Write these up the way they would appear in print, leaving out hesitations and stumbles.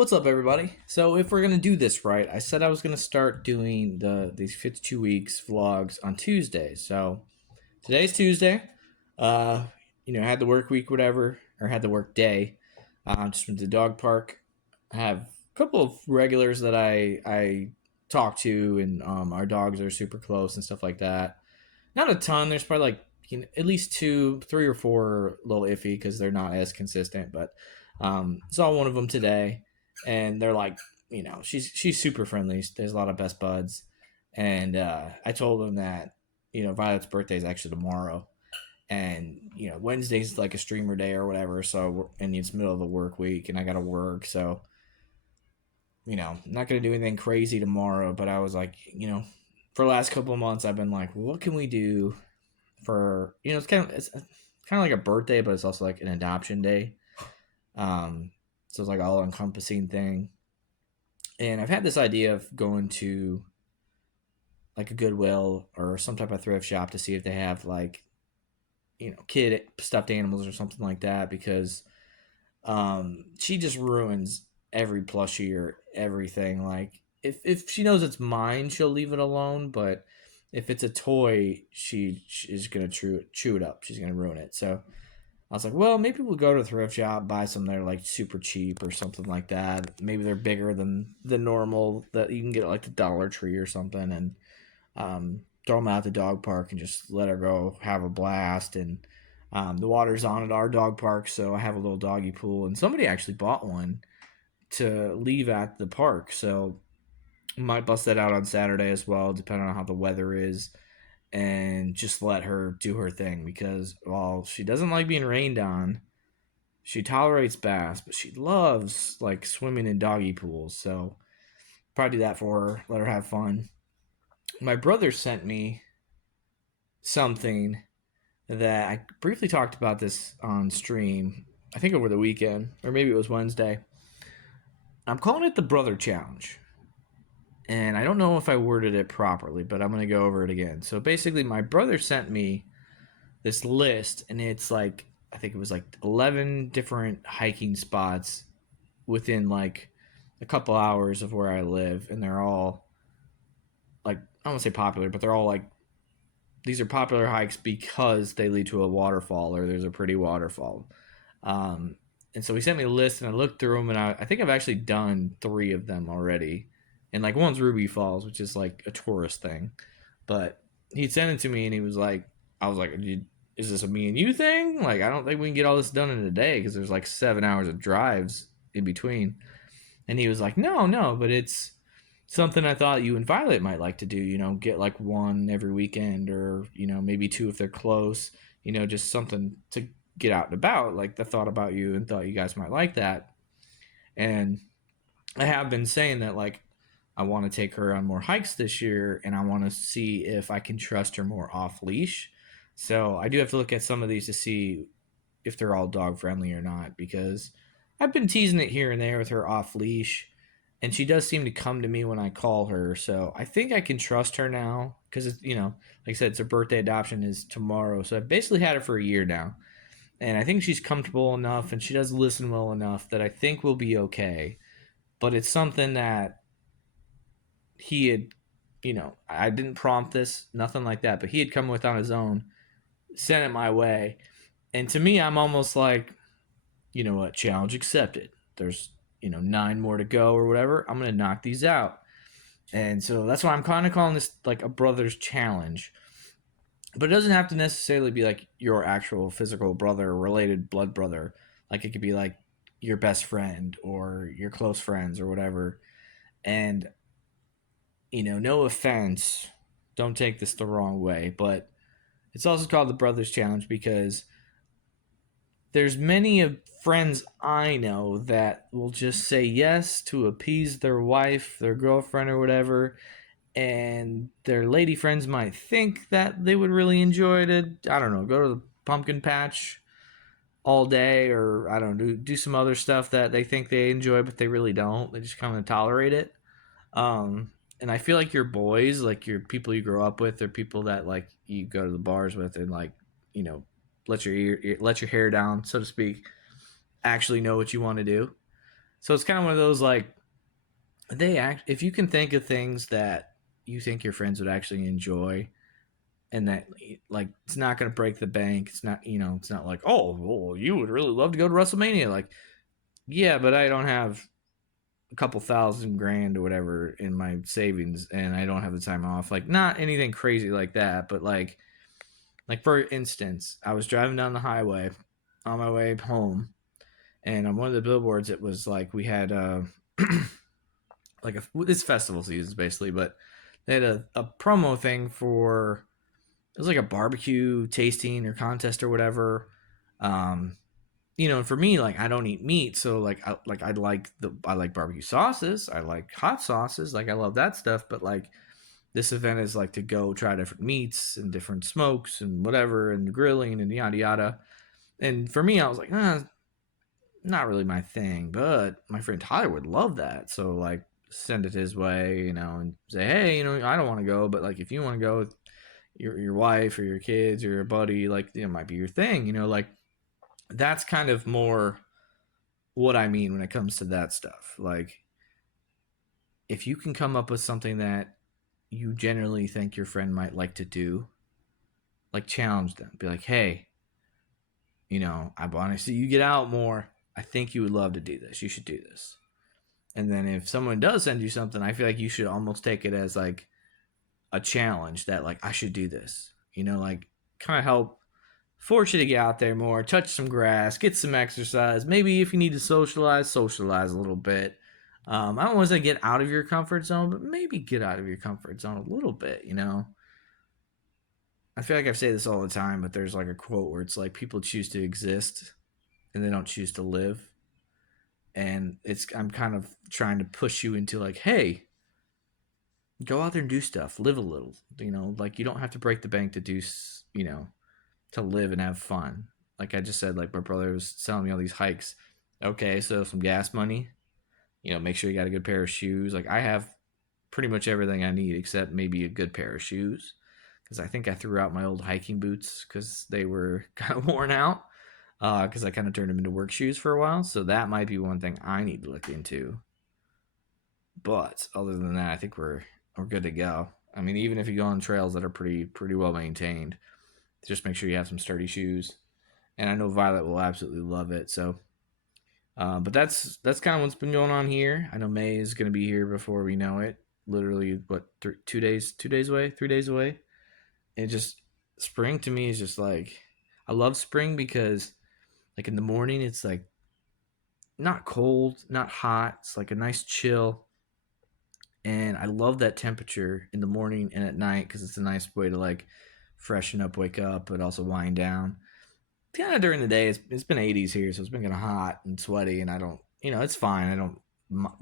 What's up, everybody? So, if we're gonna do this right, I said I was gonna start doing these 52 weeks vlogs on Tuesdays. So today's Tuesday. Uh, I had the work week, whatever, or had the work day. Just went to the dog park. I have a couple of regulars that I talk to, and our dogs are super close and stuff like that. Not a ton. There's probably like at least two, three or four a little iffy because they're not as consistent. But saw one of them today, and they're like, she's super friendly. There's a lot of best buds, and I told them that Violet's birthday is actually tomorrow, and Wednesday's like a streamer day or whatever. So and it's middle of the work week, and I got to work, so I'm not gonna do anything crazy tomorrow. But I was like, for the last couple of months, I've been like, what can we do for it's kind of like a birthday, but it's also like an adoption day. So it's like all encompassing thing. And I've had this idea of going to like a Goodwill or some type of thrift shop to see if they have like kid stuffed animals or something like that, because she just ruins every plushie or everything. Like if she knows it's mine, she'll leave it alone, but if it's a toy, she is gonna chew it up. She's gonna ruin it. So I was like, well, maybe we'll go to a thrift shop, buy some that are like super cheap or something like that. Maybe they're bigger than the normal that you can get at like the Dollar Tree or something, and throw them out at the dog park and just let her go have a blast. And the water's on at our dog park, so I have a little doggy pool, and somebody actually bought one to leave at the park. So might bust that out on Saturday as well, depending on how the weather is, and just let her do her thing, because while she doesn't like being rained on, she tolerates baths, but she loves like swimming in doggy pools. So probably do that for her, let her have fun. My brother sent me something that I briefly talked about this on stream, I think over the weekend, or maybe it was Wednesday. I'm calling it the Brother Challenge. And I don't know if I worded it properly, but I'm going to go over it again. So basically, my brother sent me this list, and it's like, I think it was like 11 different hiking spots within like a couple hours of where I live. And they're all like, I don't want to say popular, but they're all like, these are popular hikes because they lead to a waterfall or there's a pretty waterfall. Um, and so he sent me a list, and I looked through them, and I think I've actually done three of them already. And like one's Ruby Falls, which is like a tourist thing. But he sent it to me, and he was like, I was like, is this a me and you thing? Like, I don't think we can get all this done in a day because there's like 7 hours of drives in between. And he was like, no, no, but it's something I thought you and Violet might like to do. Get like one every weekend, or maybe two if they're close. Just something to get out and about. Like the thought about you and thought you guys might like that. And I have been saying that like I want to take her on more hikes this year, and I want to see if I can trust her more off leash. So I do have to look at some of these to see if they're all dog friendly or not, because I've been teasing it here and there with her off leash, and she does seem to come to me when I call her. So I think I can trust her now, because it's like I said, it's her birthday. Adoption is tomorrow, so I've basically had her for a year now, and I think she's comfortable enough and she does listen well enough that I think we'll be okay. But it's something that he had, I didn't prompt this, nothing like that, but he had come with on his own, sent it my way. And to me, I'm almost like, you know what, challenge accepted. There's, 9 more to go or whatever. I'm going to knock these out. And so that's why I'm kind of calling this like a brother's challenge. But it doesn't have to necessarily be like your actual physical brother or related blood brother. Like it could be like your best friend or your close friends or whatever. And no offense, don't take this the wrong way, but it's also called the Brothers Challenge because there's many of friends I know that will just say yes to appease their wife, their girlfriend, or whatever, and their lady friends might think that they would really enjoy it. I don't know, go to the pumpkin patch all day, or I don't know, do some other stuff that they think they enjoy, but they really don't. They just kind of tolerate it. And I feel like your boys, like your people you grow up with, they're people that like you go to the bars with and like, you know, let your hair down, so to speak, actually know what you want to do. So it's kind of one of those like if you can think of things that you think your friends would actually enjoy, and that like it's not going to break the bank. It's not, it's not like, oh, well, you would really love to go to WrestleMania. Like, yeah, but I don't have a couple thousand grand or whatever in my savings, and I don't have the time off. Like, not anything crazy like that, but like for instance, I was driving down the highway on my way home, and on one of the billboards, it was like we had like it's festival season basically, but they had a promo thing for, it was like a barbecue tasting or contest or whatever. Um, and for me, like I don't eat meat, so like I like barbecue sauces, I like hot sauces, like I love that stuff. But like this event is like to go try different meats and different smokes and whatever and grilling and yada yada. And for me, I was like, not really my thing, but my friend Tyler would love that. So like send it his way, and say, hey, I don't want to go, but like if you want to go with your wife or your kids or your buddy, like it might be your thing, like that's kind of more what I mean when it comes to that stuff. Like if you can come up with something that you generally think your friend might like to do, like challenge them. Be like, hey, I want to see you get out more. I think you would love to do this. You should do this. And then if someone does send you something, I feel like you should almost take it as like a challenge that like I should do this. Like kind of help force you to get out there more, touch some grass, get some exercise. Maybe if you need to socialize a little bit. I don't want to say get out of your comfort zone, but maybe get out of your comfort zone a little bit. I feel like I say this all the time, but there's like a quote where it's like people choose to exist and they don't choose to live. And I'm kind of trying to push you into like, hey, go out there and do stuff, live a little. Like you don't have to break the bank to do, to live and have fun. Like I just said, like my brother was telling me all these hikes. Okay, so some gas money. Make sure you got a good pair of shoes. Like I have pretty much everything I need except maybe a good pair of shoes, because I think I threw out my old hiking boots because they were kind of worn out. Because I kind of turned them into work shoes for a while, so that might be one thing I need to look into. But other than that, I think we're good to go. I mean, even if you go on trails that are pretty well maintained, just make sure you have some sturdy shoes. And I know Violet will absolutely love it. So, but that's kind of what's been going on here. I know May is going to be here before we know it. Literally, what 2 days away, 3 days away. It just spring to me is just like I love spring because like in the morning it's like not cold, not hot. It's like a nice chill. And I love that temperature in the morning and at night because it's a nice way to like freshen up, wake up, but also wind down. Kind of during the day, it's been 80s here, so it's been kind of hot and sweaty, and I don't, it's fine. I don't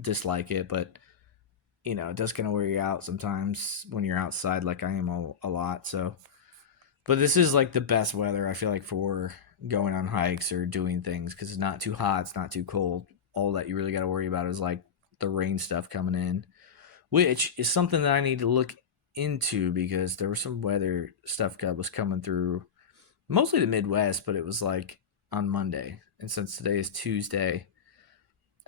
dislike it, but it does kind of wear you out sometimes when you're outside, like I am a lot. So, but this is like the best weather I feel like for going on hikes or doing things because it's not too hot, it's not too cold. All that you really got to worry about is like the rain stuff coming in, which is something that I need to look into because there was some weather stuff that was coming through, mostly the Midwest, but it was like on Monday. And since today is Tuesday,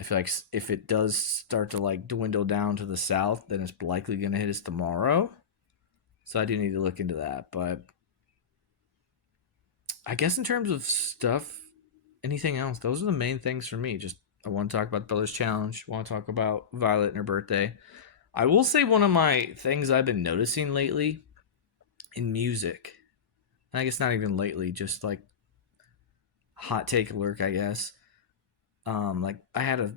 I feel like if it does start to like dwindle down to the south, then it's likely going to hit us tomorrow. So I do need to look into that. But I guess in terms of stuff, anything else, those are the main things for me. Just I want to talk about Brothers Challenge. I want to talk about Violet and her birthday. I will say one of my things I've been noticing lately in music, I guess not even lately, just like hot take alert, I guess. Like I had a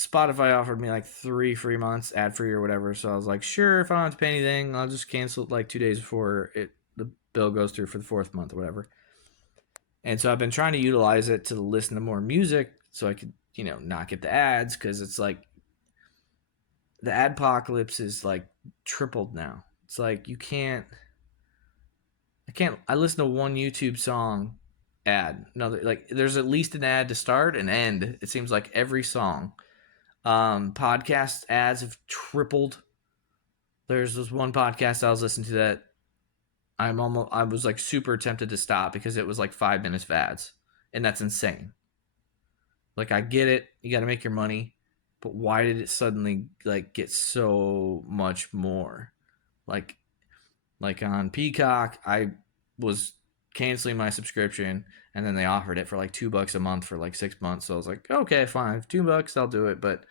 Spotify offered me like 3 free months, ad free or whatever. So I was like, sure, if I don't have to pay anything, I'll just cancel it like 2 days before the bill goes through for the fourth month or whatever. And so I've been trying to utilize it to listen to more music so I could, not get the ads because it's like the adpocalypse is like tripled now. It's like I listen to one YouTube song ad. No, like there's at least an ad to start and end. It seems like every song. Podcast ads have tripled. There's this one podcast I was listening to that I was like super tempted to stop because it was like 5 minutes of ads, and that's insane. Like, I get it, you got to make your money, but why did it suddenly like get so much more? Like, on Peacock, I was canceling my subscription, and then they offered it for like $2 a month for like 6 months. So I was like, okay, fine, $2, I'll do it. But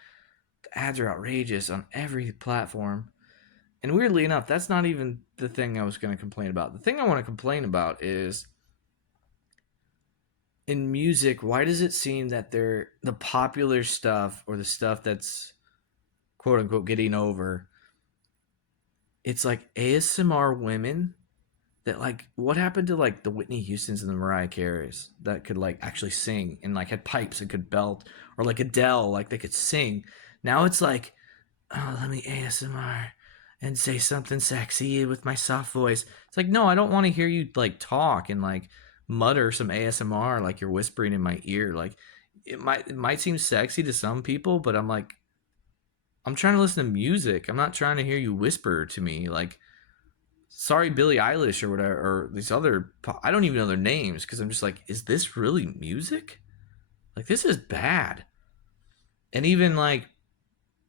the ads are outrageous on every platform. And weirdly enough, that's not even the thing I was going to complain about. The thing I want to complain about is in music, why does it seem that the popular stuff or the stuff that's quote unquote getting over, it's like ASMR women that like what happened to like the Whitney Houstons and the Mariah Careys that could like actually sing and like had pipes and could belt, or like Adele, like they could sing. Now it's like, oh, let me ASMR and say something sexy with my soft voice. It's like, no, I don't want to hear you like talk and like mutter some ASMR like you're whispering in my ear. Like it might seem sexy to some people, but I'm like, I'm trying to listen to music. I'm not trying to hear you whisper to me. Like, sorry, Billie Eilish or whatever, or these other, I don't even know their names because I'm just like, is this really music? Like, this is bad. And even like,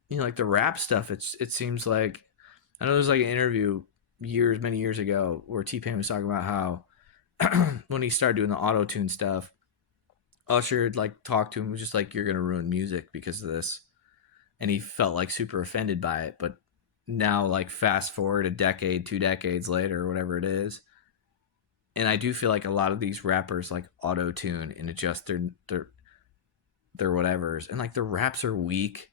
like the rap stuff, it seems like, I know there's like an interview many years ago where T Pain was talking about how when he started doing the auto tune stuff, Usher had like talked to him, was just like, you're gonna ruin music because of this, and he felt like super offended by it. But now, like, fast forward a decade, 2 decades later, or whatever it is, and I do feel like a lot of these rappers like auto tune and adjust their whatevers, and like their raps are weak.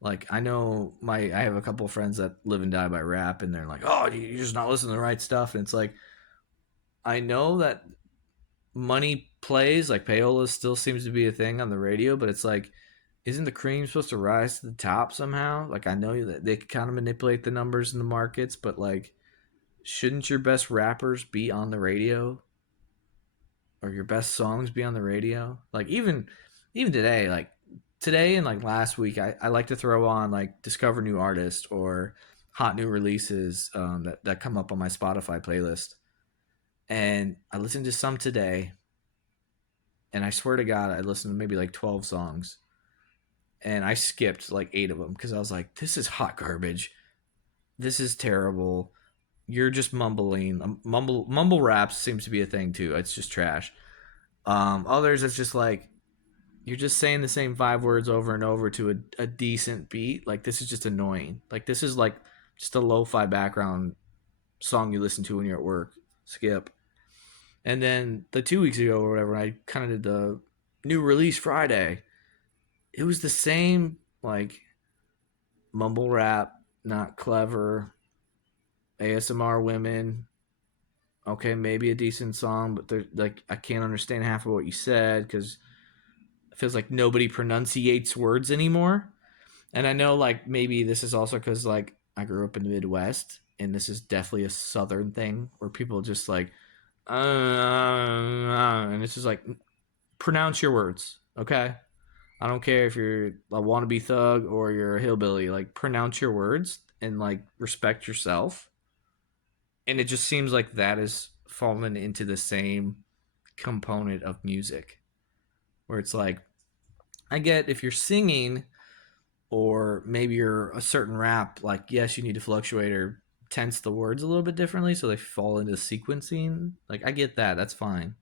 Like, I know I have a couple of friends that live and die by rap, and they're like, oh, you're just not listening to the right stuff. And it's like, I know that money plays, like payola still seems to be a thing on the radio, but it's like, isn't the cream supposed to rise to the top somehow? Like, I know that they can kind of manipulate the numbers in the markets, but like, shouldn't your best rappers be on the radio, or your best songs be on the radio? Like, even today, like today and like last week, I like to throw on like discover new artists or hot new releases, that come up on my Spotify playlist, and I listened to some today, and I swear to God, I listened to maybe like 12 songs, and I skipped like 8 of them because I was like, this is hot garbage. This is terrible. You're just mumbling. Mumble raps seems to be a thing too. It's just trash. Others, it's just like you're just saying the same 5 words over and over to a decent beat. Like, this is just annoying. Like, this is like just a lo-fi background song you listen to when you're at work. Skip. And then the 2 weeks ago or whatever, I kind of did the new release Friday. It was the same like mumble rap, not clever, ASMR women. Okay, maybe a decent song, but they're like, I can't understand half of what you said because it feels like nobody pronunciates words anymore. And I know like maybe this is also because like I grew up in the Midwest, and this is definitely a Southern thing where people just like, and it's just like, pronounce your words, okay? I don't care if you're a wannabe thug or you're a hillbilly. Like, pronounce your words and like respect yourself. And it just seems like that is fallen into the same component of music, where it's like, I get if you're singing or maybe you're a certain rap, like, yes, you need to fluctuate or tense the words a little bit differently so they fall into sequencing. Like, I get that. That's fine.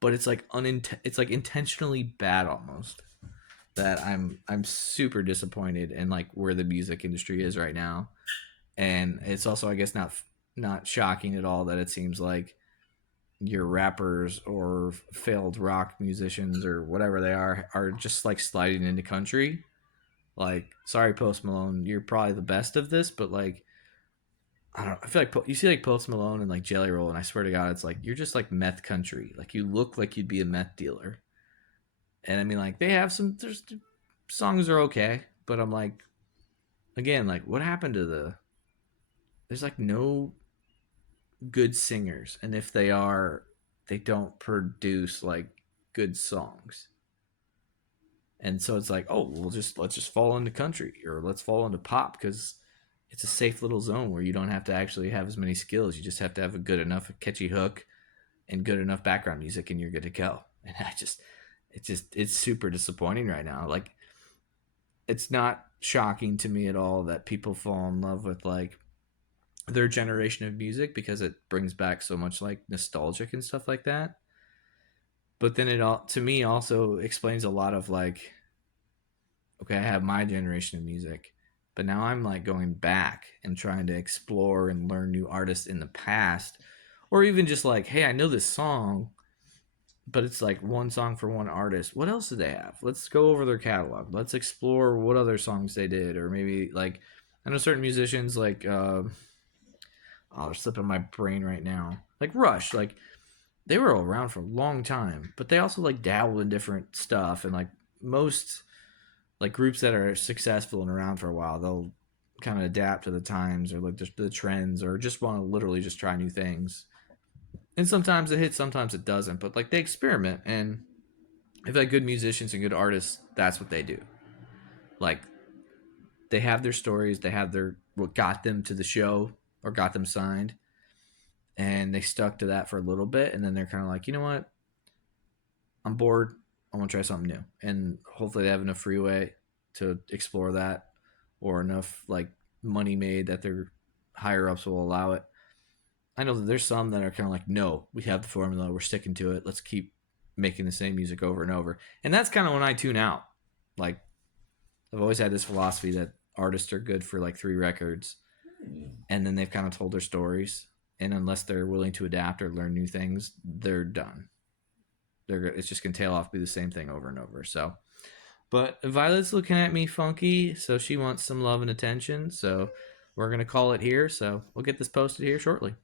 But it's like it's like intentionally bad almost, that I'm super disappointed in like where the music industry is right now. And it's also, I guess, not shocking at all that it seems like your rappers or failed rock musicians or whatever they are just like sliding into country. Like, sorry, Post Malone, you're probably the best of this, but like, I don't know. I feel like you see like Post Malone and like Jelly Roll, and I swear to God, it's like you're just like meth country. Like, you look like you'd be a meth dealer. And I mean, like, they have there's songs are okay, but I'm like, again, like, what happened to there's like no good singers, and if they are, they don't produce like good songs. And so it's like, oh, let's just fall into country, or let's fall into pop because it's a safe little zone where you don't have to actually have as many skills. You just have to have a good enough catchy hook and good enough background music, and you're good to go. And it's super disappointing right now. Like, it's not shocking to me at all that people fall in love with like their generation of music because it brings back so much like nostalgic and stuff like that. But then it all to me also explains a lot of like, okay, I have my generation of music, but now I'm like going back and trying to explore and learn new artists in the past, or even just like, hey, I know this song, but it's like one song for one artist. What else do they have? Let's go over their catalog. Let's explore what other songs they did, or maybe like I know certain musicians like oh, they're slipping my brain right now. Like Rush, like they were around for a long time, but they also like dabbled in different stuff, and like most like groups that are successful and around for a while, they'll kind of adapt to the times or like just the trends or just want to literally just try new things. And sometimes it hits, sometimes it doesn't, but like they experiment, and if they're good musicians and good artists, that's what they do. Like they have their stories, they have their what got them to the show or got them signed, and they stuck to that for a little bit, and then they're kind of like, you know what, I'm bored. I want to try something new, and hopefully they have enough freeway to explore that, or enough like money made that their higher ups will allow it. I know that there's some that are kind of like, no, we have the formula, we're sticking to it. Let's keep making the same music over and over, and that's kind of when I tune out. Like I've always had this philosophy that artists are good for like 3 records, and then they've kind of told their stories, and unless they're willing to adapt or learn new things, they're done. It's just gonna tail off, be the same thing over and over. So, but Violet's looking at me funky, so she wants some love and attention. So we're gonna call it here. So we'll get this posted here shortly.